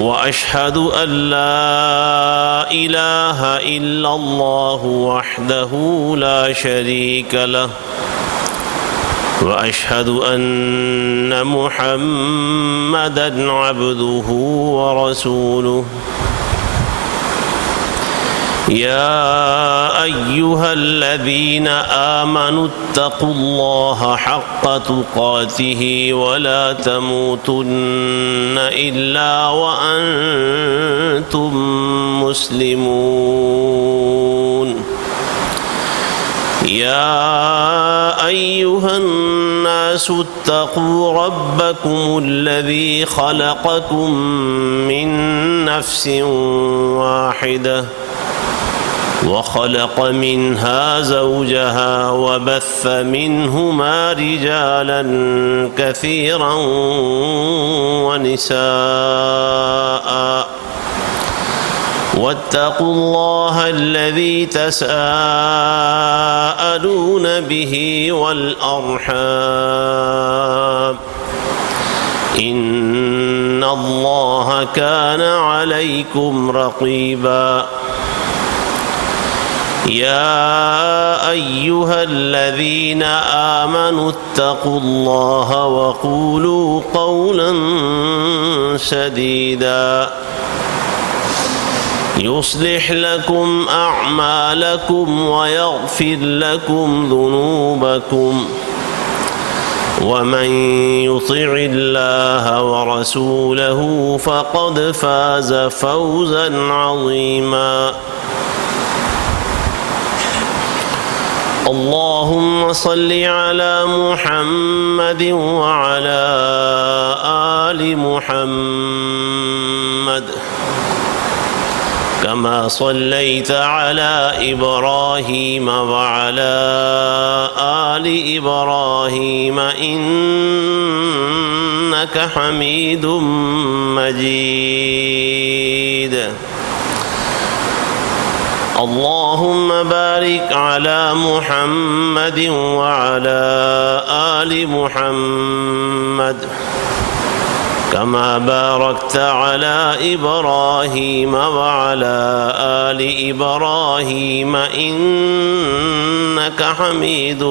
وأشهد أن لا إله إلا الله وحده لا شريك له وأشهد أن محمدًا عبده ورسوله يا أيها الذين آمنوا اتقوا الله حق تقاته ولا تموتن إلا وأنتم مسلمون يا أيها الناس اتقوا ربكم الذي خلقكم من نفس واحدة وخلق منها زوجها وبث منهما رجالا كثيرا ونساء واتقوا الله الذي تساءلون به والأرحام إن الله كان عليكم رقيبا يا أيها الذين آمنوا اتقوا الله وقولوا قولا سديدا يصلح لكم أعمالكم ويغفر لكم ذنوبكم ومن يطع الله ورسوله فقد فاز فوزا عظيما اللهم صل على محمد وعلى آل محمد كما صليت على إبراهيم وعلى آل إبراهيم إنك حميد مجيد اللهم بارك على محمد وعلى آل محمد كما باركت على إبراهيم وعلى آل إبراهيم إنك حميد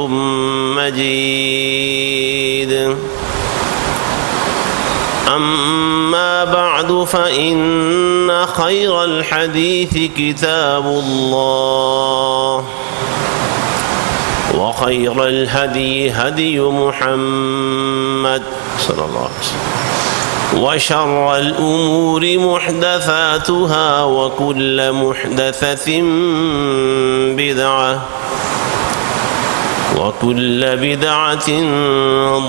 مجيد أما بعد فإن خير الحديث كتاب الله وخير الهدي هدي محمد صلى الله عليه وسلم وشر الأمور محدثاتها وكل محدثة بدعة وكل بدعة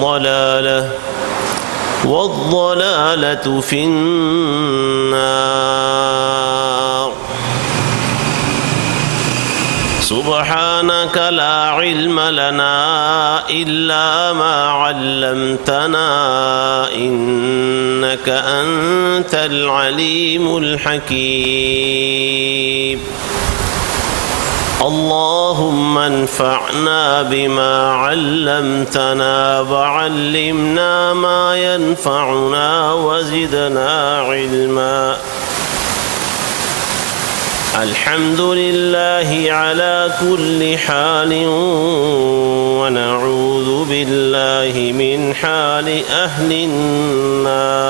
ضلالة والضلالة في النار سبحانك لا علم لنا إلا ما علمتنا إنك أنت العليم الحكيم اللهم انفعنا بما علمتنا وعلمنا ما ينفعنا وزدنا علما الحمد لله على كل حال ونعوذ بالله من حال أهل النار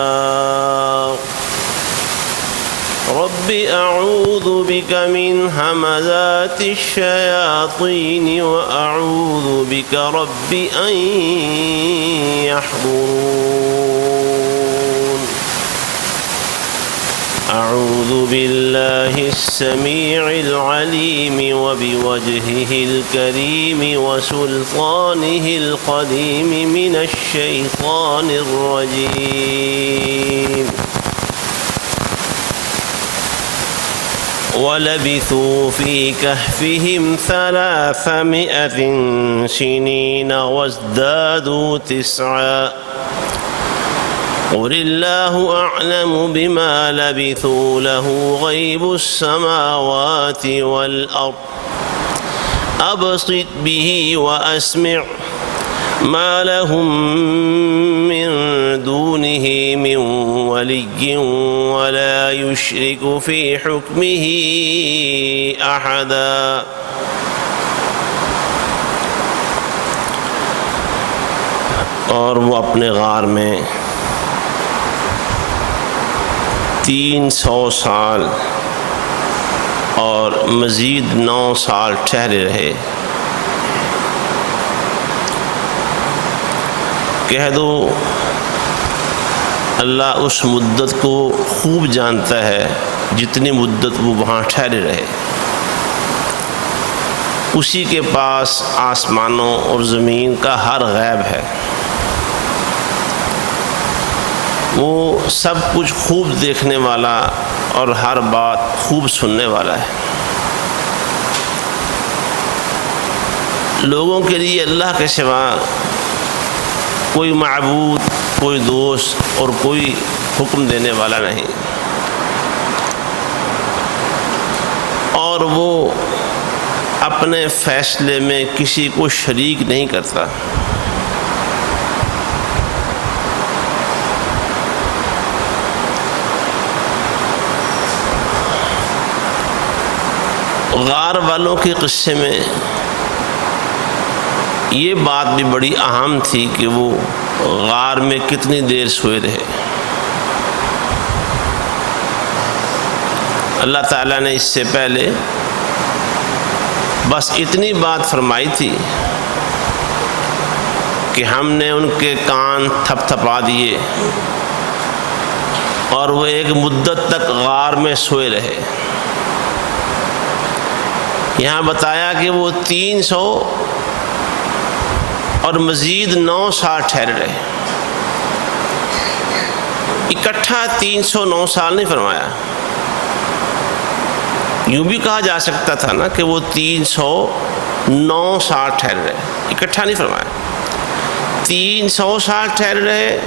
رب أعوذ بك من همزات الشياطين وأعوذ بك رب أن يحضرون أعوذ بالله السميع العليم وبوجهه الكريم وسلطانه القديم من الشيطان الرجيم ولبثوا في كهفهم 300 سنين وازدادوا 9 قل الله أعلم بما لبثوا له غيب السماوات والأرض أبصر به وأسمع ما لهم من دونه من ولي ولا يشرك في حكمه أحدا. اور وہ اپنے غار میں 300 سال اور مزید 9 سال ٹھہرے رہے. کہہ دو اللہ اس مدت کو خوب جانتا ہے جتنی مدت وہ وہاں ٹھہرے رہے. اسی کے پاس آسمانوں اور زمین کا ہر غیب ہے. وہ سب کچھ خوب دیکھنے والا اور ہر بات خوب سننے والا ہے. لوگوں کے لیے اللہ کے سوا کوئی معبود، کوئی دوست اور کوئی حکم دینے والا نہیں، اور وہ اپنے فیصلے میں کسی کو شریک نہیں کرتا. غار والوں کے قصے میں یہ بات بھی بڑی اہم تھی کہ وہ غار میں کتنی دیر سوئے رہے. اللہ تعالیٰ نے اس سے پہلے بس اتنی بات فرمائی تھی کہ ہم نے ان کے کان تھپ تھپا دیے اور وہ ایک مدت تک غار میں سوئے رہے. یہاں بتایا کہ وہ 300 اور مزید 9 سال ٹھہرے رہے. اکٹھا 309 سال نہیں فرمایا. یوں بھی کہا جا سکتا تھا نا کہ وہ 309 سال ٹھہرے رہے، اکٹھا نہیں فرمایا. 300 سال ٹھہرے رہے،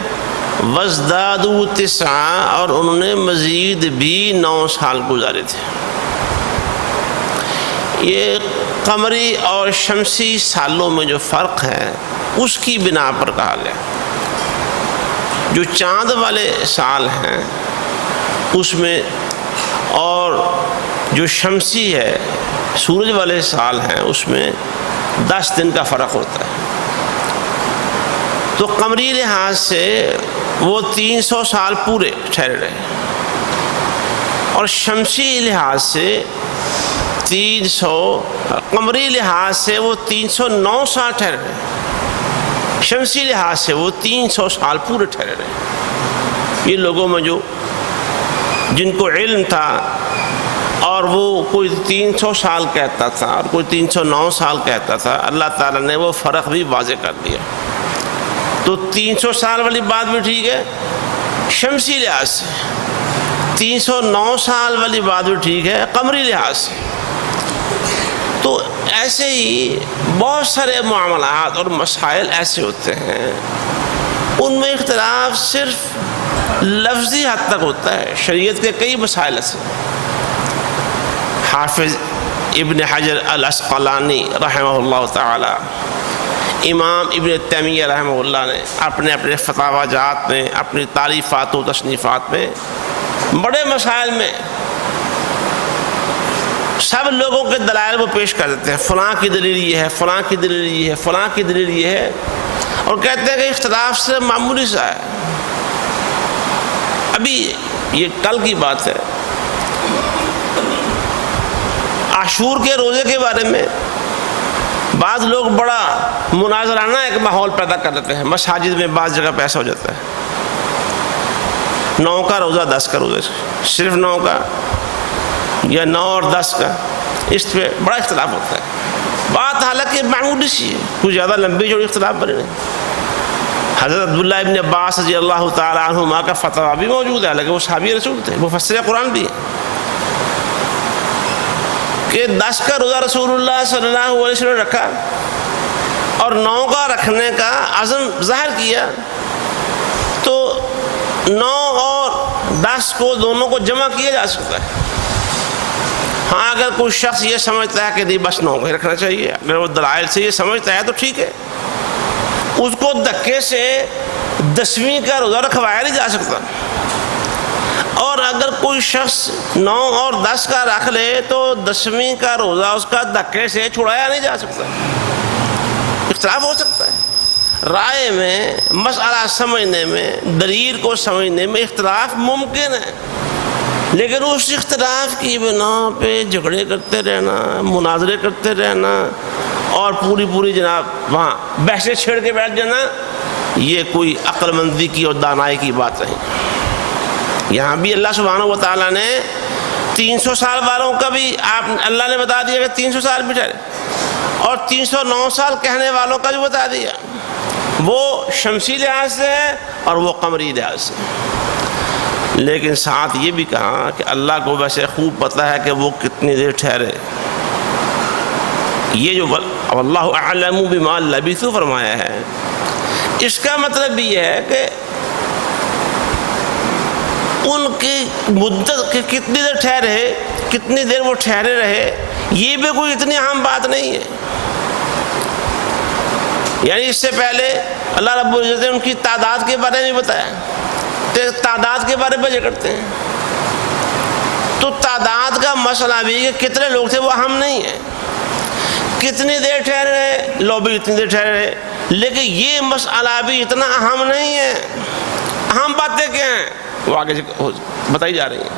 وازدادوا 9، اور انہوں نے مزید بھی 9 سال گزارے تھے. یہ قمری اور شمسی سالوں میں جو فرق ہے اس کی بنا پر کہا گیا. جو چاند والے سال ہیں اس میں اور جو شمسی ہے سورج والے سال ہیں اس میں 10 دن کا فرق ہوتا ہے. تو قمری لحاظ سے وہ 300 سال پورے ٹھہرے رہے، اور شمسی لحاظ سے 300 قمری لحاظ سے وہ 309 سال ٹھہرے رہے، شمسی لحاظ سے وہ 300 سال پورے ٹھہرے رہے. یہ لوگوں میں جو جن کو علم تھا اور وہ کوئی 300 سال کہتا تھا اور کوئی 309 سال کہتا تھا، اللہ تعالیٰ نے وہ فرق بھی واضح کر دیا. تو 300 سال والی بات بھی ٹھیک ہے شمسی لحاظ سے، 309 سال والی بات بھی ٹھیک ہے قمری لحاظ سے. تو ایسے ہی بہت سارے معاملات اور مسائل ایسے ہوتے ہیں ان میں اختلاف صرف لفظی حد تک ہوتا ہے. شریعت کے کئی مسائل ایسے. حافظ ابن حجر العسقلانی رحمہ اللہ تعالی، امام ابن تیمیہ رحمہ اللہ نے اپنے فتاوی جات میں، اپنی تعریفات و تصنیفات میں بڑے مسائل میں سب لوگوں کے دلائل وہ پیش کر دیتے ہیں. فلاں کی دلیل یہ ہے، فلاں کی دلیل یہ ہے، فلاں کی دلیل یہ ہے، اور کہتے ہیں کہ اختلاف سے معمولی سا ہے. ابھی یہ کل کی بات ہے، عاشور کے روزے کے بارے میں بعض لوگ بڑا مناظرانہ ایک ماحول پیدا کر دیتے ہیں. مساجد میں بعض جگہ پہ ایسا ہو جاتا ہے 9 کا روزہ 10 کا روزہ، صرف 9 کا یا 9 اور 10 کا، اس پہ بڑا اختلاف ہوتا ہے. بات حالانکہ معمولی سی ہے، کچھ زیادہ لمبی جوڑی اختلاف بنے نہیں. حضرت عبداللہ ابن عباس رضی اللہ تعالی عنہما کا فتویٰ بھی موجود ہے، حالانکہ وہ صحابی رسول تھے، مفسر قرآن بھی ہے، کہ 10 کا روزہ رسول اللہ صلی اللہ علیہ وسلم نے رکھا اور 9 کا رکھنے کا عزم ظاہر کیا. تو 9 اور 10 کو دونوں کو جمع کیا جا سکتا ہے. ہاں اگر کوئی شخص یہ سمجھتا ہے کہ نہیں بس 9 کو ہی رکھنا چاہیے، اگر وہ دلائل سے یہ سمجھتا ہے تو ٹھیک ہے. اس کو دھکے سے 10ویں کا روزہ رکھوایا نہیں جا سکتا، اور اگر کوئی شخص 9 اور 10 کا رکھ لے تو 10ویں کا روزہ اس کا دھکے سے چھڑایا نہیں جا سکتا، اختلاف ہو سکتا ہے۔ رائے میں، مسئلہ سمجھنے میں، دلیل کو سمجھنے میں اختلاف ممکن ہے، لیکن اس اختلاف کی بنا پہ جھگڑے کرتے رہنا، مناظرے کرتے رہنا اور پوری جناب وہاں بحثیں چھیڑ کے بیٹھ جانا، یہ کوئی عقل مندی کی اور دانائی کی بات نہیں۔ یہاں بھی اللہ سبحانہ و تعالیٰ نے 300 سال والوں کا بھی اللہ نے بتا دیا کہ 300 سال بچارے، اور 309 سال کہنے والوں کا بھی بتا دیا، وہ شمسی لحاظ سے ہے اور وہ قمری لحاظ سے۔ لیکن ساتھ یہ بھی کہا کہ اللہ کو ویسے خوب پتہ ہے کہ وہ کتنی دیر ٹھہرے۔ یہ جو واللہ اعلم بما لبثوا فرمایا ہے، اس کا مطلب بھی یہ ہے کہ ان کی مدت کتنی دیر ٹھہرے، کتنی دیر وہ ٹھہرے رہے، یہ بھی کوئی اتنی اہم بات نہیں ہے۔ یعنی اس سے پہلے اللہ رب العزت نے ان کی تعداد کے بارے میں بتایا، تعداد کے بارے میں کرتے ہیں، تو تعداد کا مسئلہ بھی کہ کتنے لوگ تھے وہ اہم نہیں ہے، کتنی دیر ٹھہرے رہے، لوگ بھی اتنی دیر ٹھہرے رہے، لیکن یہ مسئلہ بھی اتنا اہم نہیں ہے۔ اہم باتیں کیا ہیں وہ آگے بتائی جا رہی ہیں۔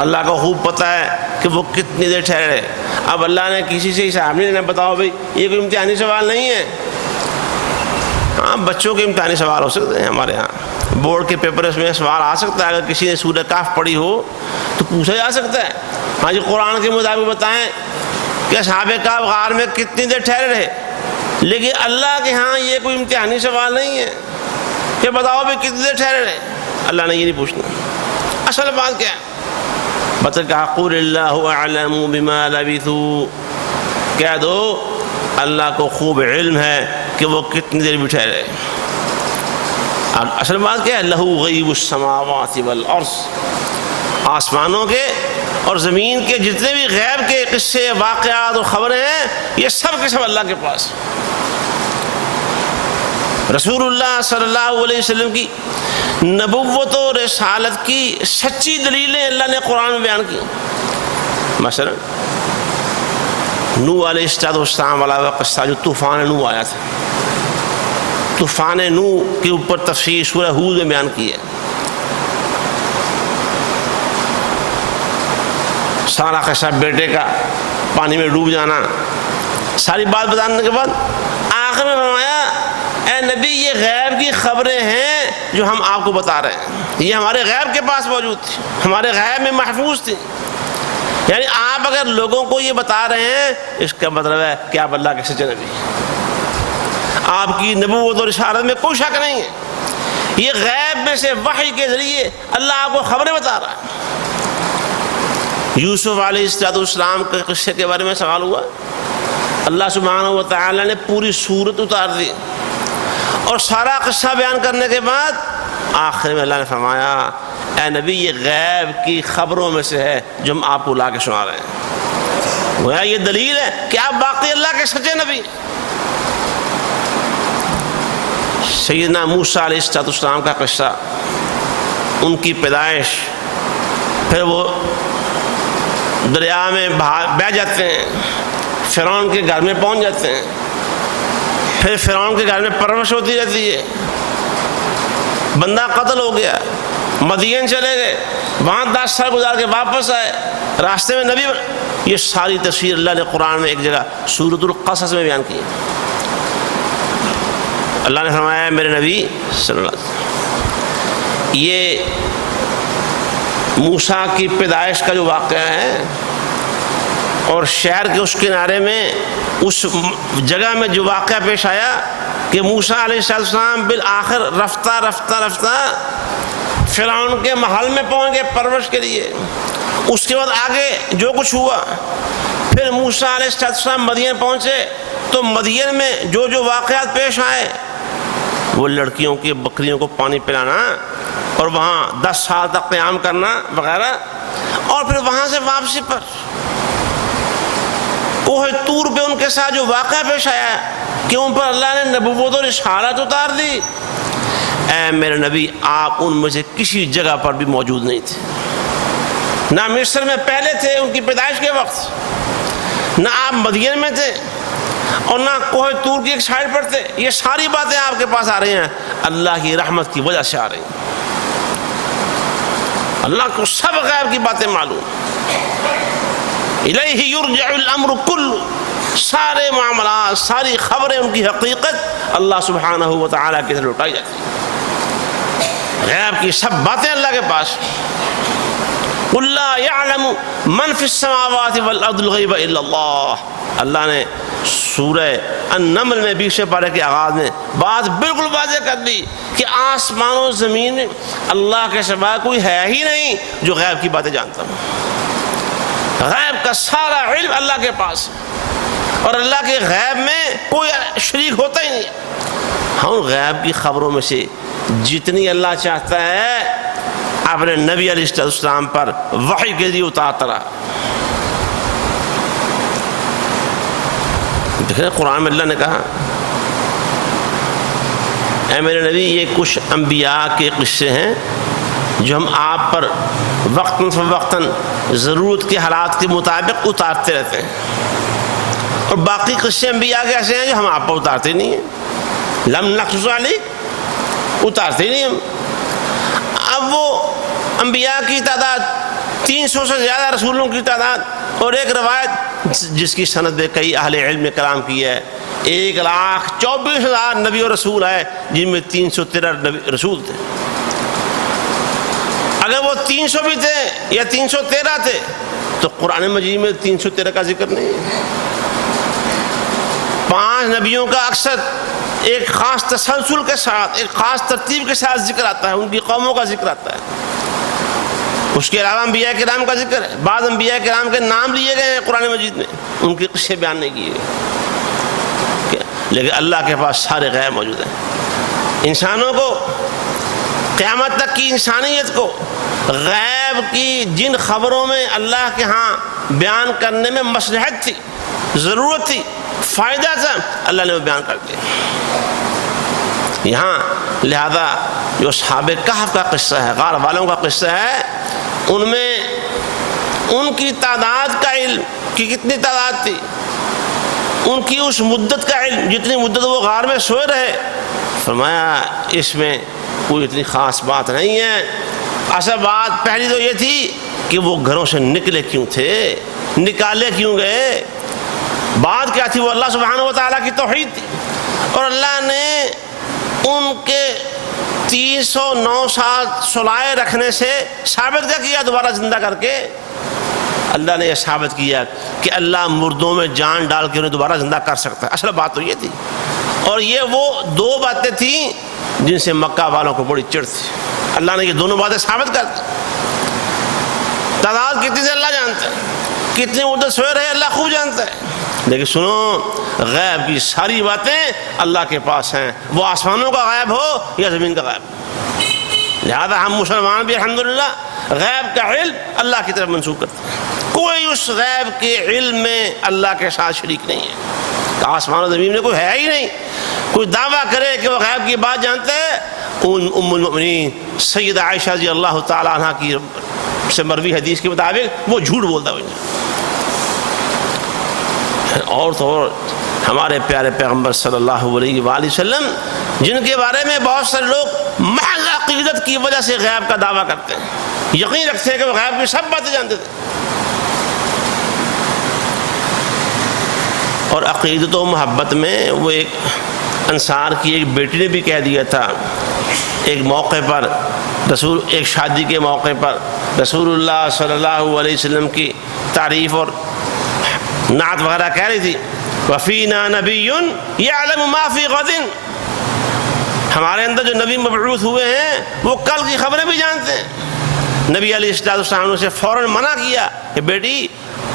اللہ کو خوب پتہ ہے کہ وہ کتنی دیر ٹھہرے رہے۔ اب اللہ نے کسی سے حساب نہیں لینا، بتاؤ بھائی یہ کوئی امتحانی سوال نہیں ہے۔ ہاں بچوں کے امتحانی سوال ہو سکتے ہیں، ہمارے ہاں بورڈ کے پیپرز میں سوال آ سکتا ہے، اگر کسی نے سورہ کہف پڑھی ہو تو پوچھا جا سکتا ہے۔ ہاں جی قرآن کے مطابق بتائیں کہ اصحاب کہف غار میں کتنی دیر ٹھہرے رہے، لیکن اللہ کے ہاں یہ کوئی امتحانی سوال نہیں ہے کہ بتاؤ بھائی کتنی دیر ٹھہرے رہے۔ اللہ نے یہ نہیں پوچھنا۔ اصل بات کیا ہے؟ بتا کہا قل اللہ اعلم بما لبثوا، کہہ دو اللہ کو خوب علم ہے کہ وہ کتنی دیر بھی ٹھہرے۔ اصل بات کیا ہے؟ لہ غیب السماوات والارض، آسمانوں کے اور زمین کے جتنے بھی غیب کے قصے، واقعات اور خبریں ہیں، یہ سب کے سب اللہ کے پاس۔ رسول اللہ صلی اللہ علیہ وسلم کی نبوت و رسالت کی سچی دلیلیں اللہ نے قرآن میں بیان کی۔ مثلا نوح علیہ السلام والا قصہ، جو طوفان نوح آیا تھا، طوفان نوح کے اوپر تفسیر سورہ ہود میں بیان کی ہے۔ سارا قصہ بیٹے کا پانی میں ڈوب جانا، ساری بات بتانے کے بعد آخر میں فرمایا اے نبی یہ غیب کی خبریں ہیں جو ہم آپ کو بتا رہے ہیں، یہ ہمارے غیب کے پاس موجود تھی، ہمارے غیب میں محفوظ تھی۔ یعنی آپ اگر لوگوں کو یہ بتا رہے ہیں، اس کا مطلب ہے کہ آپ اللہ کے سچے نبی ہیں، آپ کی نبوت اور رسالت میں کوئی شک نہیں ہے۔ یہ غیب میں سے وحی کے ذریعے اللہ آپ کو خبریں بتا رہا ہے۔ یوسف علیہ السلام کے قصے کے بارے میں سوال ہوا، اللہ سبحانہ و تعالی نے پوری سورت اتار دی، اور سارا قصہ بیان کرنے کے بعد آخر میں اللہ نے فرمایا اے نبی یہ غیب کی خبروں میں سے ہے جو ہم آپ کو لا کے سنا رہے ہیں۔ گویا یہ دلیل ہے کہ آپ باقی اللہ کے سچے نبی۔ سیدنا موسیٰ علیہ السلام کا قصہ، ان کی پیدائش، پھر وہ دریا میں بہہ جاتے ہیں، فرعون کے گھر میں پہنچ جاتے ہیں، پھر فرعون کے گھر میں پرورش ہوتی رہتی ہے، بندہ قتل ہو گیا، مدین چلے گئے، وہاں 10 سال گزار کے واپس آئے، راستے میں نبی، یہ ساری تفسیر اللہ نے قرآن میں ایک جگہ سورۃ القصص میں بیان کی ہے۔ اللہ نے فرمایا میرے نبی صلی اللہ علیہ وسلم، یہ موسیٰ کی پیدائش کا جو واقعہ ہے اور شہر کے اس کنارے میں اس جگہ میں جو واقعہ پیش آیا کہ موسیٰ علیہ السلام بالآخر رفتہ رفتہ رفتہ فرعون کے محل میں پہنچ گئے پرورش کے لیے، اس کے بعد آگے جو کچھ ہوا، پھر موسیٰ علیہ السلام مدین پہنچے تو مدین میں جو جو واقعات پیش آئے، وہ لڑکیوں کی بکریوں کو پانی پلانا اور وہاں 10 سال تک قیام کرنا وغیرہ، اور پھر وہاں سے واپسی پر کوہ طور پہ ان کے ساتھ جو واقعہ پیش آیا کہ ان پر اللہ نے نبوت اور رسالت اتار دی، اے میرے نبی آپ ان میں سے کسی جگہ پر بھی موجود نہیں تھے، نہ مصر میں پہلے تھے ان کی پیدائش کے وقت، نہ آپ مدین میں تھے، اور نہ کوہ طور کی ایک سائڈ پر تھے۔ یہ ساری باتیں آپ کے پاس آ رہی ہیں اللہ کی رحمت کی وجہ سے آ رہی ہیں۔ اللہ کو سب غیب کی باتیں معلوم، الیہ یرجع الامر کل، سارے معاملات، ساری خبریں، ان کی حقیقت اللہ سبحانہ و تعالیٰ کی طرف لوٹائی جاتی ہے۔ غیب کی سب باتیں اللہ کے پاس۔ قل لا يعلم من في السماوات والارض الغیب الا اللہ، اللہ نے سورہ النمل میں 20 پارے کے آغاز میں بات بالکل واضح کر دی کہ آسمان و زمین میں اللہ کے سوا کوئی ہے ہی نہیں جو غیب کی باتیں جانتا ہوں۔ غیب کا سارا علم اللہ کے پاس ہے، اور اللہ کے غیب میں کوئی شریک ہوتا ہی نہیں۔ ہم غیب کی خبروں میں سے جتنی اللہ چاہتا ہے اپنے نبی علیہ السلام پر وحی کے ذریعے اتارتا رہا۔ دیکھیں قرآن میں اللہ نے کہا اے میرے نبی یہ کچھ انبیاء کے قصے ہیں جو ہم آپ پر وقتاً فوقتاً ضرورت کے حالات کے مطابق اتارتے رہتے ہیں، اور باقی قصے انبیاء کے ایسے ہیں جو ہم آپ پر اتارتے نہیں ہیں، لم نقصص علیک، اتارتے نہیں ہم۔ اب وہ انبیاء کی تعداد 300 سے زیادہ رسولوں کی تعداد، اور ایک روایت جس کی سند میں کئی اہل علم نے کلام کی ہے 1,24,000 نبی اور رسول ہے، جن میں 313 نبی رسول تھے۔ اگر وہ 300 بھی تھے یا 313 تھے تو قرآن مجید میں 313 کا ذکر نہیں ہے۔ 5 نبیوں کا اکثر ایک خاص تسلسل کے ساتھ، ایک خاص ترتیب کے ساتھ ذکر آتا ہے، ان کی قوموں کا ذکر آتا ہے۔ اس کے علاوہ انبیاء کرام کا ذکر ہے، بعض انبیاء کرام کے نام لیے گئے ہیں قرآن مجید میں، ان کے قصے بیان نہیں کیے گئے، لیکن اللہ کے پاس سارے غیب موجود ہیں۔ انسانوں کو، قیامت تک کی انسانیت کو غیب کی جن خبروں میں اللہ کے ہاں بیان کرنے میں مصلحت تھی، ضرورت تھی، فائدہ تھا، اللہ نے وہ بیان کر دیا۔ یہاں لہذا جو اصحاب کہف کا قصہ ہے، غار والوں کا قصہ ہے، ان میں ان کی تعداد کا علم کہ کتنی تعداد تھی، ان کی اس مدت کا علم جتنی مدت وہ غار میں سوئے رہے، فرمایا اس میں کوئی اتنی خاص بات نہیں ہے۔ اصل بات پہلی تو یہ تھی کہ وہ گھروں سے نکلے کیوں تھے، نکالے کیوں گئے۔ بات کیا تھی؟ وہ اللہ سبحانہ و تعالیٰ کی توحید تھی، اور اللہ نے ان کے 309 سال سلائے رکھنے سے ثابت کیا کیا دوبارہ زندہ کر کے؟ اللہ نے یہ ثابت کیا کہ اللہ مردوں میں جان ڈال کے انہیں دوبارہ زندہ کر سکتا ہے۔ اصل بات تو یہ تھی، اور یہ وہ 2 باتیں تھیں جن سے مکہ والوں کو بڑی چڑ تھی۔ اللہ نے یہ دونوں باتیں ثابت کر دی۔ تعداد کتنی سے اللہ جانتا ہے، کتنی مدت سوئے رہے اللہ خوب جانتا ہے، لیکن سنو غیب کی ساری باتیں اللہ کے پاس ہیں، وہ آسمانوں کا غیب ہو یا زمین کا غیب۔ لہذا ہم مسلمان بھی الحمدللہ غیب کا علم اللہ کی طرف منسوخ کرتے ہیں۔ کوئی اس غیب کے علم میں اللہ کے ساتھ شریک نہیں ہے، آسمان و زمین میں کوئی ہے ہی نہیں۔ کوئی دعویٰ کرے کہ وہ غیب کی بات جانتے ہیں، ام المؤمنین سیدہ عائشہ رضی اللہ تعالیٰ عنہ کی سے مروی حدیث کے مطابق وہ جھوٹ بولتا ہے۔ اور تو اور ہمارے پیارے پیغمبر صلی اللہ علیہ وآلہ وسلم، جن کے بارے میں بہت سارے لوگ محض عقیدت کی وجہ سے غیب کا دعویٰ کرتے ہیں، یقین رکھتے ہیں کہ وہ غیب کی سب باتیں جانتے تھے۔ اور عقیدت و محبت میں وہ ایک انصار کی ایک بیٹی نے بھی کہہ دیا تھا، ایک موقع پر ایک شادی کے موقع پر رسول اللہ صلی اللہ علیہ وسلم کی تعریف اور نعت وغیرہ کہہ رہی تھی، وَفِينَا نَبِيٌّ يَعْلَمُ مَا فِي غَدٍ، ہمارے اندر جو نبی مبعوث ہوئے ہیں وہ کل کی خبریں بھی جانتے ہیں۔ نبی علیہ السلام نے اسے فوراً منع کیا کہ بیٹی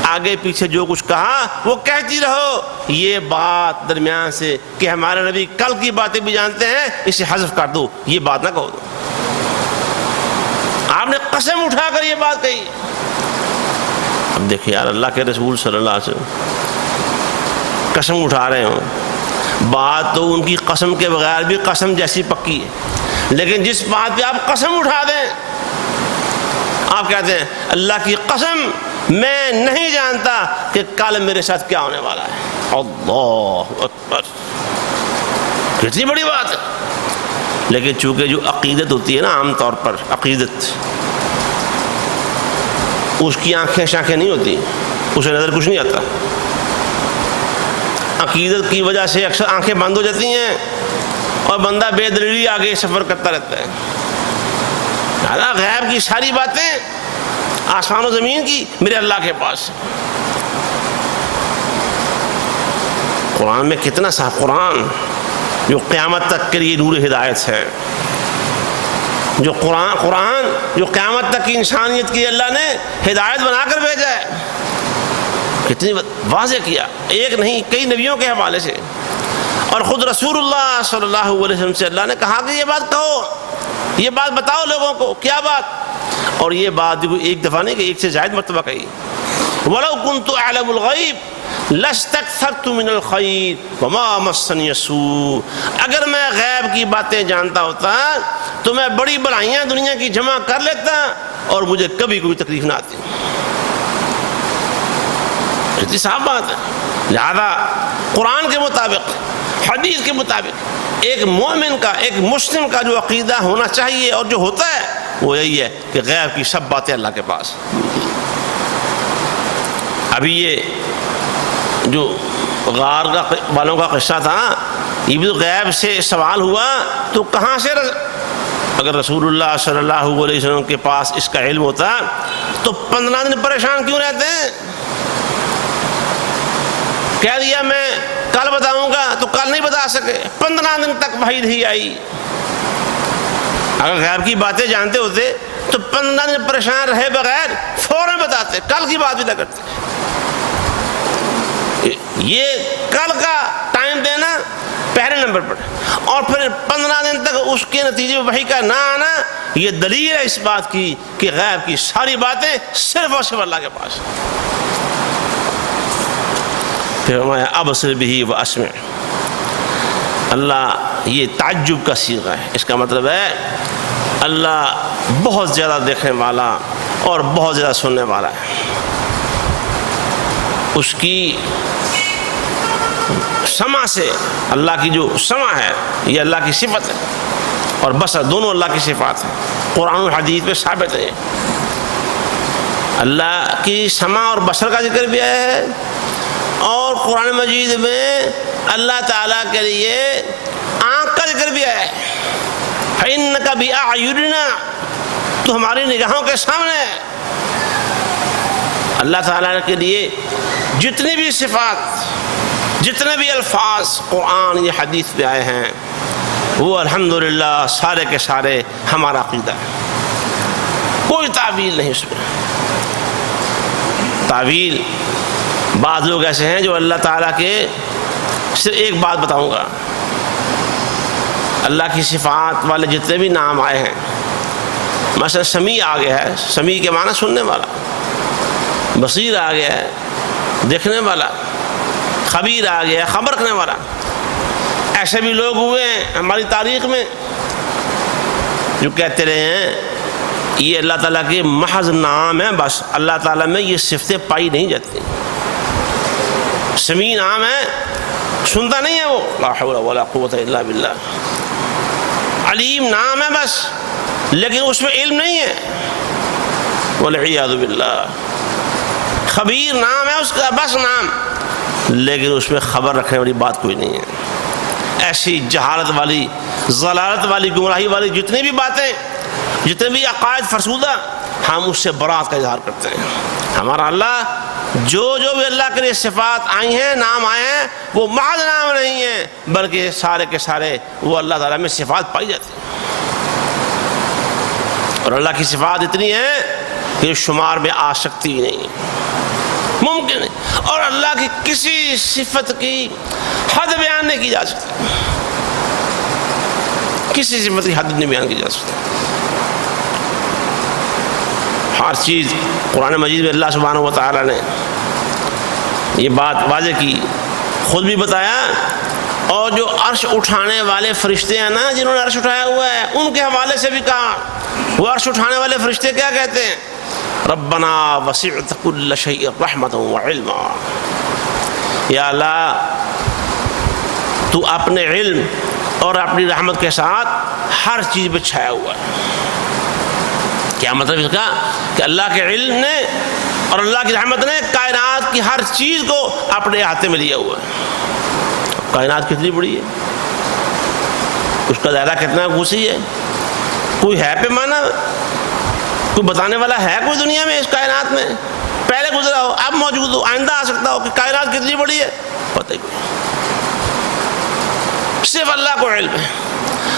آگے پیچھے جو کچھ کہا وہ کہتی رہو، یہ بات درمیان سے کہ ہمارے نبی کل کی باتیں بھی جانتے ہیں اسے حذف کر دو، یہ بات نہ کہو۔ آپ نے قسم اٹھا کر یہ بات کہی۔ اب دیکھیں یار، اللہ کے رسول صلی اللہ علیہ وسلم قسم اٹھا رہے ہوں، بات تو ان کی قسم کے بغیر بھی قسم جیسی پکی ہے، لیکن جس بات پہ آپ قسم اٹھا دیں، آپ کہتے ہیں اللہ کی قسم میں نہیں جانتا کہ کل میرے ساتھ کیا ہونے والا ہے۔ اللہ اکبر، کتنی بڑی بات ہے۔ لیکن چونکہ جو عقیدت ہوتی ہے نا، عام طور پر عقیدت، اس کی آنکھیں شاخیں نہیں ہوتی، اسے نظر کچھ نہیں آتا۔ عقیدت کی وجہ سے اکثر آنکھیں بند ہو جاتی ہیں اور بندہ بے دلیلی آگے سفر کرتا رہتا ہے۔ غیب کی ساری باتیں آسمان و زمین کی میرے اللہ کے پاس۔ قرآن میں کتنا صاف، قرآن جو قیامت تک کے لیے نور ہدایت ہے، جو قرآن جو قیامت تک کی انسانیت کی اللہ نے ہدایت بنا کر بھیجا ہے، کتنی واضح کیا، ایک نہیں کئی نبیوں کے حوالے سے، اور خود رسول اللہ صلی اللہ علیہ وسلم سے اللہ نے کہا کہ یہ بات کہو، یہ بات بتاؤ لوگوں کو، کیا بات؟ اور یہ بات ایک دفعہ نہیں کہ ایک سے زائد مرتبہ کہی، وَلَوْ كُنْتُ أَعْلَمُ الْغَيْبَ لَاسْتَكْثَرْتُ مِنَ الْخَيْرِ وَمَا مَسَّنِيَ السُّوءُ، اگر میں غیب کی باتیں جانتا ہوتا تو میں بڑی بڑائیاں دنیا کی جمع کر لیتا اور مجھے کبھی کوئی تکلیف نہ آتی۔ کتنی صاف بات ہے۔ لہذا قرآن کے مطابق، حدیث کے مطابق ایک مومن کا، ایک مسلم کا جو عقیدہ ہونا چاہیے اور جو ہوتا ہے وہ یہی ہے کہ غیب کی سب باتیں اللہ کے پاس۔ ابھی یہ جو غار والوں کا قصہ تھا، یہ بھی غیب سے سوال ہوا، تو کہاں سے اگر رسول اللہ صلی اللہ علیہ وسلم کے پاس اس کا علم ہوتا تو 15 دن پریشان کیوں رہتے ہیں؟ کہہ دیا میں کل بتاؤں گا تو کل نہیں بتا سکے، 15 دن تک وحی نہیں آئی۔ اگر غیب کی باتیں جانتے ہوتے تو 15 دن پریشان رہے بغیر فوراً بتاتے، کل کی بات بھی نہ کرتے۔ یہ کل کا ٹائم دینا پہلے نمبر پر، اور پھر 15 دن تک اس کے نتیجے میں وحی کا نہ آنا، یہ دلیل ہے اس بات کی کہ غیب کی ساری باتیں صرف اور صرف اللہ کے پاس۔ پھر فرمایا ابصر بہ واسمع، اللہ یہ تعجب کا صیغہ ہے، اس کا مطلب ہے اللہ بہت زیادہ دیکھنے والا اور بہت زیادہ سننے والا ہے۔ اس کی سمع سے، اللہ کی جو سمع ہے یہ اللہ کی صفت ہے، اور بصر دونوں اللہ کی صفات ہیں، قرآن و حدیث میں ثابت ہے۔ اللہ کی سمع اور بصر کا ذکر بھی ہے، اور قرآن مجید میں اللہ تعالیٰ کے لیے آنکھ کا ذکر بھی ہے، فَإِنَّكَ بِأَعْيُنِنَا، تو ہماری نگاہوں کے سامنے ہے۔ اللہ تعالیٰ کے لیے جتنی بھی صفات، جتنے بھی الفاظ قرآن یا حدیث میں آئے ہیں، وہ الحمدللہ سارے کے سارے ہمارا عقیدہ ہے، کوئی تعویل نہیں اس میں۔ تعویل بعض لوگ ایسے ہیں جو اللہ تعالیٰ کے، صرف ایک بات بتاؤں گا، اللہ کی صفات والے جتنے بھی نام آئے ہیں، مثلا سمیع آ گیا ہے، سمیع کے معنی سننے والا، بصیر آ گیا ہے دیکھنے والا، خبیر آ گیا ہے خبر رکھنے والا۔ ایسے بھی لوگ ہوئے ہیں ہماری تاریخ میں جو کہتے رہے ہیں یہ اللہ تعالیٰ کے محض نام ہے، بس اللہ تعالیٰ میں یہ صفتیں پائی نہیں جاتی۔ سمیع نام ہے، سنتا نہیں ہے وہ، لا حول ولا قوت الا باللہ۔ علیم نام ہے بس، لیکن اس میں علم نہیں ہے، والعیاذ باللہ۔ خبیر نام ہے اس کا، بس نام، لیکن اس میں خبر رکھنے والی بات کوئی نہیں ہے۔ ایسی جہالت والی، ضلالت والی، گمراہی والی جتنی بھی باتیں، جتنے بھی عقائد فرسودہ، ہم اس سے برات کا اظہار کرتے ہیں۔ ہمارا اللہ جو بھی اللہ کے لیے صفات آئی ہیں، نام آئے ہیں، وہ محض نام نہیں ہیں، بلکہ سارے کے سارے وہ اللہ تعالیٰ میں صفات پائی جاتی ہیں، اور اللہ کی صفات اتنی ہیں کہ شمار میں آ سکتی ہی نہیں، ممکن نہیں، اور اللہ کی کسی صفت کی حد بیان نہیں کی جا سکتی، کسی صفت کی حد نہیں بیان کی جا سکتی۔ ہر چیز قرآن مجید میں اللہ سبحانہ و تعالیٰ نے یہ بات واضح کی، خود بھی بتایا، اور جو عرش اٹھانے والے فرشتے ہیں نا، جنہوں نے عرش اٹھایا ہوا ہے، ان کے حوالے سے بھی کہا۔ وہ عرش اٹھانے والے فرشتے کیا کہتے ہیں؟ ربنا وسعت كل شيء رحمة وعلما، یا اللہ تو اپنے علم اور اپنی رحمت کے ساتھ ہر چیز پہ چھایا ہوا ہے۔ کیا مطلب اس کا؟ کہ اللہ کے علم نے اور اللہ کی رحمت نے کائنات کی ہر چیز کو اپنے احاطے میں لیا ہوا ہے۔ کائنات کتنی بڑی ہے، اس کا دائرہ کتنا وسیع ہے، کوئی ہے پیمانہ؟ کوئی بتانے والا ہے کوئی دنیا میں، اس کائنات میں؟ پہلے گزرا ہو، اب موجود ہو، آئندہ آ سکتا ہو کہ کائنات کتنی بڑی ہے؟ پتہ ہی کوئی، صرف اللہ کو علم ہے۔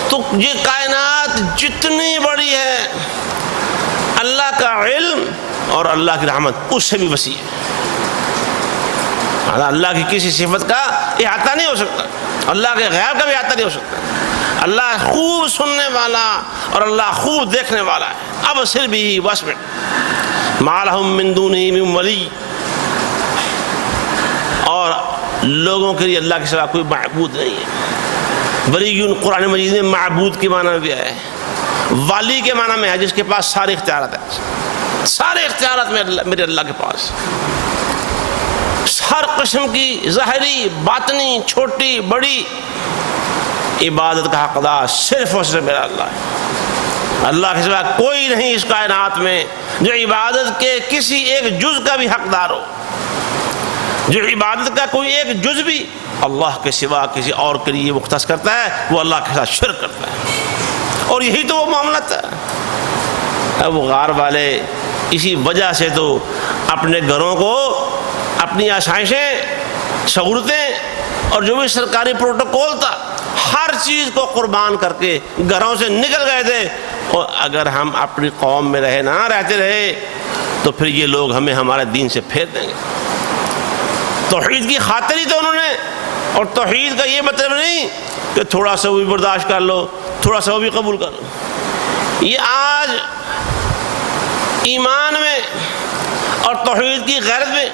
تو یہ کائنات جتنی بڑی ہے، اللہ کا علم اور اللہ کی رحمت اس سے بھی وسیع ہے۔ اللہ کی کسی صفت کا احاطہ نہیں ہو سکتا، اللہ کے غیب کا بھی احاطہ نہیں ہو سکتا۔ اللہ خوب سننے والا اور اللہ خوب دیکھنے والا ہے۔ اب صرف بھی واسمع ما لہم من دونہ من ولی، اور لوگوں کے لیے اللہ کے سوا کوئی معبود نہیں ہے۔ ولی قرآن مجید میں معبود کے معنی میں بھی ہے، والی کے معنی میں ہے جس کے پاس سارے اختیارات ہیں، سارے اختیارات میرے اللہ کے پاس، ہر قسم کی ظاہری باطنی چھوٹی بڑی عبادت کا حقدار صرف اور صرف میرا اللہ ہے۔ اللہ کے سوا کوئی نہیں اس کائنات میں جو عبادت کے کسی ایک جز کا بھی حقدار ہو، جو عبادت کا کوئی ایک جز بھی اللہ کے سوا کسی اور کے لیے مختص کرتا ہے، وہ اللہ کے ساتھ شرک کرتا ہے۔ اور یہی تو وہ معاملہ تھا۔ اب وہ غار والے اسی وجہ سے تو اپنے گھروں کو، اپنی آسائشیں، سہولتیں اور جو بھی سرکاری پروٹوکول تھا، ہر چیز کو قربان کر کے گھروں سے نکل گئے تھے۔ اور اگر ہم اپنی قوم میں رہتے رہے تو پھر یہ لوگ ہمیں ہمارے دین سے پھیر دیں گے۔ توحید کی خاطر ہی تو انہوں نے، اور توحید کا یہ مطلب نہیں کہ تھوڑا سا وہ بھی برداشت کر لو، تھوڑا سا وہ بھی قبول کر لو۔ یہ آج ایمان میں اور توحید کی غیرت میں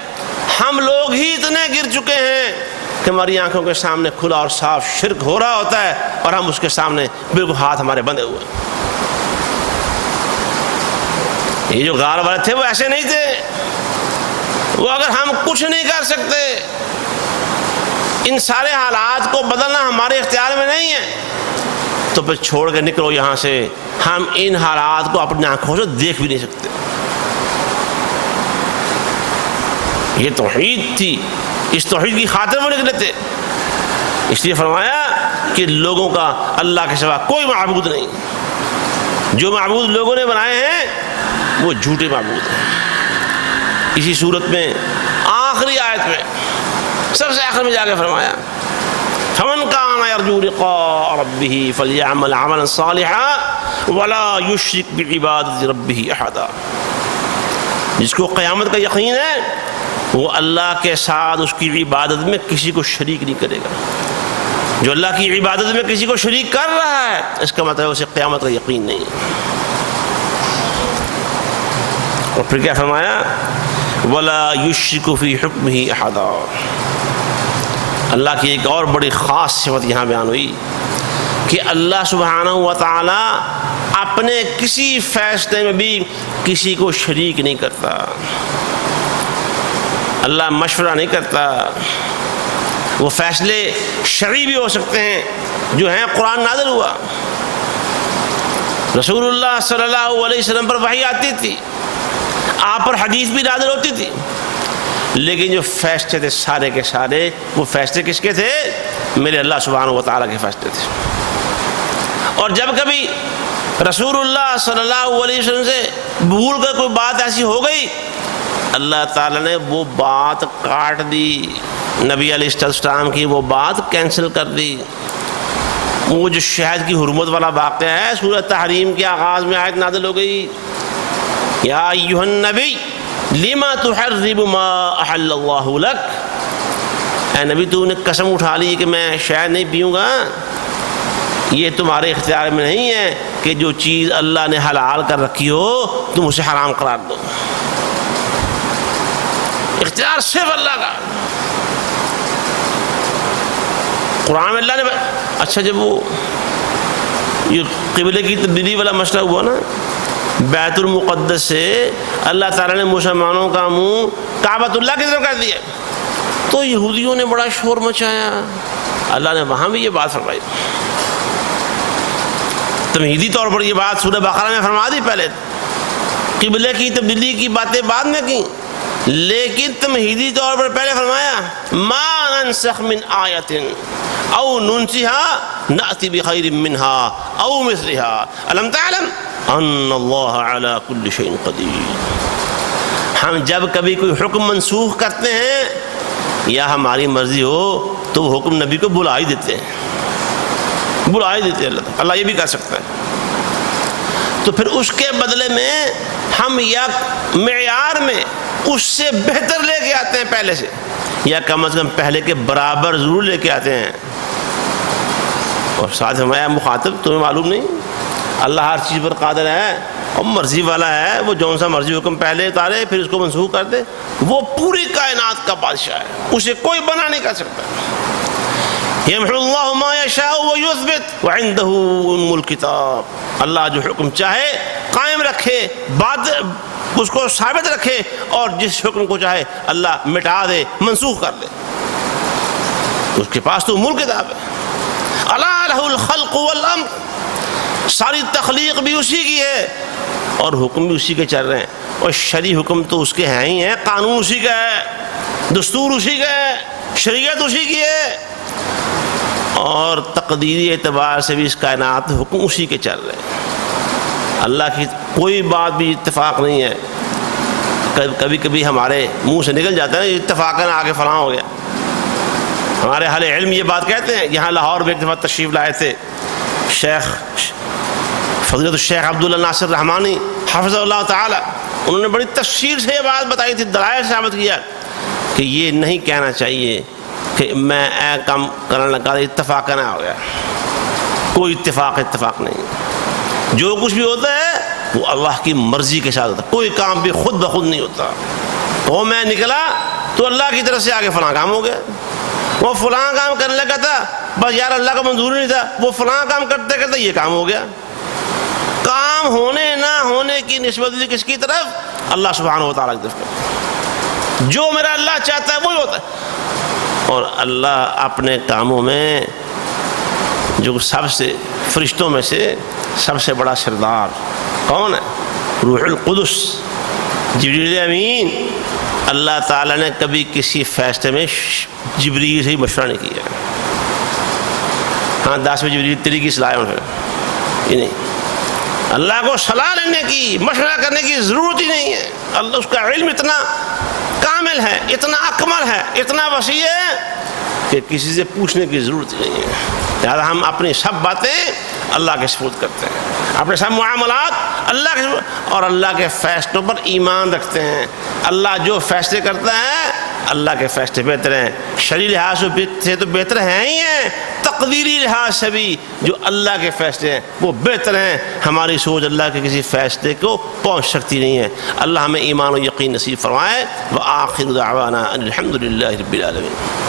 ہم لوگ ہی اتنے گر چکے ہیں کہ ہماری آنکھوں کے سامنے کھلا اور صاف شرک ہو رہا ہوتا ہے اور ہم اس کے سامنے بالکل ہاتھ ہمارے بندھے ہوئے ہیں۔ یہ جو غار والے تھے وہ ایسے نہیں تھے، وہ اگر ہم کچھ نہیں کر سکتے، ان سارے حالات کو بدلنا ہمارے اختیار میں نہیں ہے، تو پھر چھوڑ کے نکلو یہاں سے، ہم ان حالات کو اپنی آنکھوں سے دیکھ بھی نہیں سکتے۔ یہ توحید تھی، اس توحید کی خاطر وہ نکلے تھے، اس لیے فرمایا کہ لوگوں کا اللہ کے سوا کوئی معبود نہیں، جو معبود لوگوں نے بنائے ہیں وہ جھوٹے معبود ہیں۔ اسی صورت میں آخری آیت میں سب سے آخر میں جا کے فرمایا فَمَنْ كَانَ يَرْجُو لِقَاءَ رَبِّهِ فَلْيَعْمَلْ عَمَلًا صَالِحًا وَلَا يُشْرِكْ بِعِبَادَةِ رَبِّهِ أَحَدًا، جس کو قیامت کا یقین ہے وہ اللہ کے ساتھ اس کی عبادت میں کسی کو شریک نہیں کرے گا۔ جو اللہ کی عبادت میں کسی کو شریک کر رہا ہے، اس کا مطلب اسے قیامت کا یقین نہیں ہے۔ اور پھر کیا فرمایا؟ وَلَا يُشْرِكُ فِي حُكْمِهِ أَحَدًا۔ اللہ کی ایک اور بڑی خاص صفت یہاں بیان ہوئی کہ اللہ سبحانہ و تعالی اپنے کسی فیصلے میں بھی کسی کو شریک نہیں کرتا۔ اللہ مشورہ نہیں کرتا۔ وہ فیصلے شرعی بھی ہو سکتے ہیں جو ہیں قرآن نازل ہوا، رسول اللہ صلی اللہ علیہ وسلم پر وحی آتی تھی، آپ پر حدیث بھی نازل ہوتی تھی، لیکن جو فیصلے تھے سارے کے سارے وہ فیصلے کس کے تھے؟ میرے اللہ سبحانہ و تعالیٰ کے فیصلے تھے۔ اور جب کبھی رسول اللہ صلی اللہ علیہ وسلم سے بھول کر کوئی بات ایسی ہو گئی، اللہ تعالیٰ نے وہ بات کاٹ دی، نبی علیہ السلام کی وہ بات کینسل کر دی۔ وہ جو شہد کی حرمت والا واقعہ ہے، سورہ تحریم کے آغاز میں آیت نازل ہو گئی، یا ایھا النبی لما تحرم ما احل اللہ لک، اے نبی تو نے قسم اٹھا لی کہ میں شہد نہیں پیوں گا، یہ تمہارے اختیار میں نہیں ہے کہ جو چیز اللہ نے حلال کر رکھی ہو تم اسے حرام قرار دو، اختیار صرف اللہ کا۔ قرآن میں اللہ نے اچھا جب وہ یہ قبلے کی تبدیلی والا مسئلہ ہوا نا، بیت المقدس سے اللہ تعالیٰ نے مسلمانوں کا منہ کعبۃ اللہ کی طرف کر دیا، تو یہودیوں نے بڑا شور مچایا، اللہ نے وہاں بھی یہ بات فرمائی، تمہیدی طور پر یہ بات سورہ بقرہ میں فرما دی، پہلے قبلے کی تبدیلی کی باتیں بعد میں کی، لیکن تمہیدی طور پر پہلے فرمایا ما ننسخ من آیت او ننسها نأتی بخیر منها او مثلها الم تعلم ان اللہ علی کل شیء قدیر۔ ہم جب کبھی کوئی حکم منسوخ کرتے ہیں یا ہماری مرضی ہو تو وہ حکم نبی کو بلا ہی دیتے ہیں، بلا ہی دیتے ہیں، اللہ یہ بھی کر سکتا ہے، تو پھر اس کے بدلے میں ہم یا معیار میں اس سے بہتر لے کے آتے ہیں پہلے سے، یا کم از کم پہلے کے برابر ضرور لے کے آتے ہیں۔ اور ساتھ ہمارا مخاطب تمہیں معلوم نہیں، اللہ ہر چیز پر قادر ہے اور مرضی والا ہے، وہ جون سا مرضی حکم پہلے اتارے پھر اس کو منسوخ کر دے، وہ پوری کائنات کا بادشاہ ہے، اسے کوئی بنا نہیں کر سکتا۔ یمحو اللہ ما یشاء ویثبت وعنده ام الکتاب، اللہ جو حکم چاہے قائم رکھے، بعد اس کو ثابت رکھے، اور جس حکم کو چاہے اللہ مٹا دے، منسوخ کر دے، اس کے پاس تو ام الکتاب ہے۔ الا لہ الخلق والامر، ساری تخلیق بھی اسی کی ہے اور حکم بھی اسی کے چل رہے ہیں، اور شرعی حکم تو اس کے ہیں ہی ہیں، قانون اسی کا ہے، دستور اسی کا ہے، شریعت اسی کی ہے، اور تقدیری اعتبار سے بھی اس کائنات حکم اسی کے چل رہے ہیں۔ اللہ کی کوئی بات بھی اتفاق نہیں ہے، کبھی کبھی ہمارے منہ سے نکل جاتا ہے اتفاقاً آگے فلاں ہو گیا۔ ہمارے اہل علم یہ بات کہتے ہیں، یہاں لاہور میں ایک دفعہ تشریف لائے تھے شیخ فضیلت الشیخ عبداللہ ناصر رحمانی حفظہ اللہ تعالی، انہوں نے بڑی تفصیل سے یہ بات بتائی تھی، دلائل ثابت کیا کہ یہ نہیں کہنا چاہیے کہ میں اے کام کرنے لگا اتفاقاً ہو گیا، کوئی اتفاق نہیں، جو کچھ بھی ہوتا ہے وہ اللہ کی مرضی کے ساتھ ہوتا ہے، کوئی کام بھی خود بخود نہیں ہوتا۔ وہ میں نکلا تو اللہ کی طرف سے آگے فلاں کام ہو گیا، وہ فلاں کام کرنے لگا تھا، بس یار اللہ کا منظور نہیں تھا، وہ فلاں کام کرتے کرتے یہ کام ہو گیا۔ کام ہونے نہ ہونے کی نسبت کس کی طرف؟ اللہ سبحانہ و تعالیٰ کی طرف، جو میرا اللہ چاہتا ہے وہی ہوتا ہے۔ اور اللہ اپنے کاموں میں جو سب سے فرشتوں میں سے سب سے بڑا سردار کون ہے؟ روح القدس جبریل امین۔ اللہ تعالیٰ نے کبھی کسی فیصلے میں جبریل سے ہی مشورہ نہیں کیا، ہاں 10 جبریل تیری کی صلاح ہے، یہ نہیں، اللہ کو صلاح لینے کی مشورہ کرنے کی ضرورت ہی نہیں ہے، اللہ اس کا علم اتنا کامل ہے، اتنا اکمل ہے، اتنا وسیع ہے کہ کسی سے پوچھنے کی ضرورت ہی نہیں ہے۔ لہٰذا ہم اپنی سب باتیں اللہ کے سپرد کرتے ہیں، اپنے سب معاملات اللہ کے، اور اللہ کے فیصلوں پر ایمان رکھتے ہیں۔ اللہ جو فیصلے کرتا ہے اللہ کے فیصلے بہتر ہیں، شرعی لحاظ سے تو بہتر ہیں ہی ہیں، تقدیری لحاظ سے بھی جو اللہ کے فیصلے ہیں وہ بہتر ہیں، ہماری سوچ اللہ کے کسی فیصلے کو پہنچ سکتی نہیں ہے۔ اللہ ہمیں ایمان و یقین نصیب فرمائے۔ وآخر دعوانا ان الحمد للہ رب العالمین۔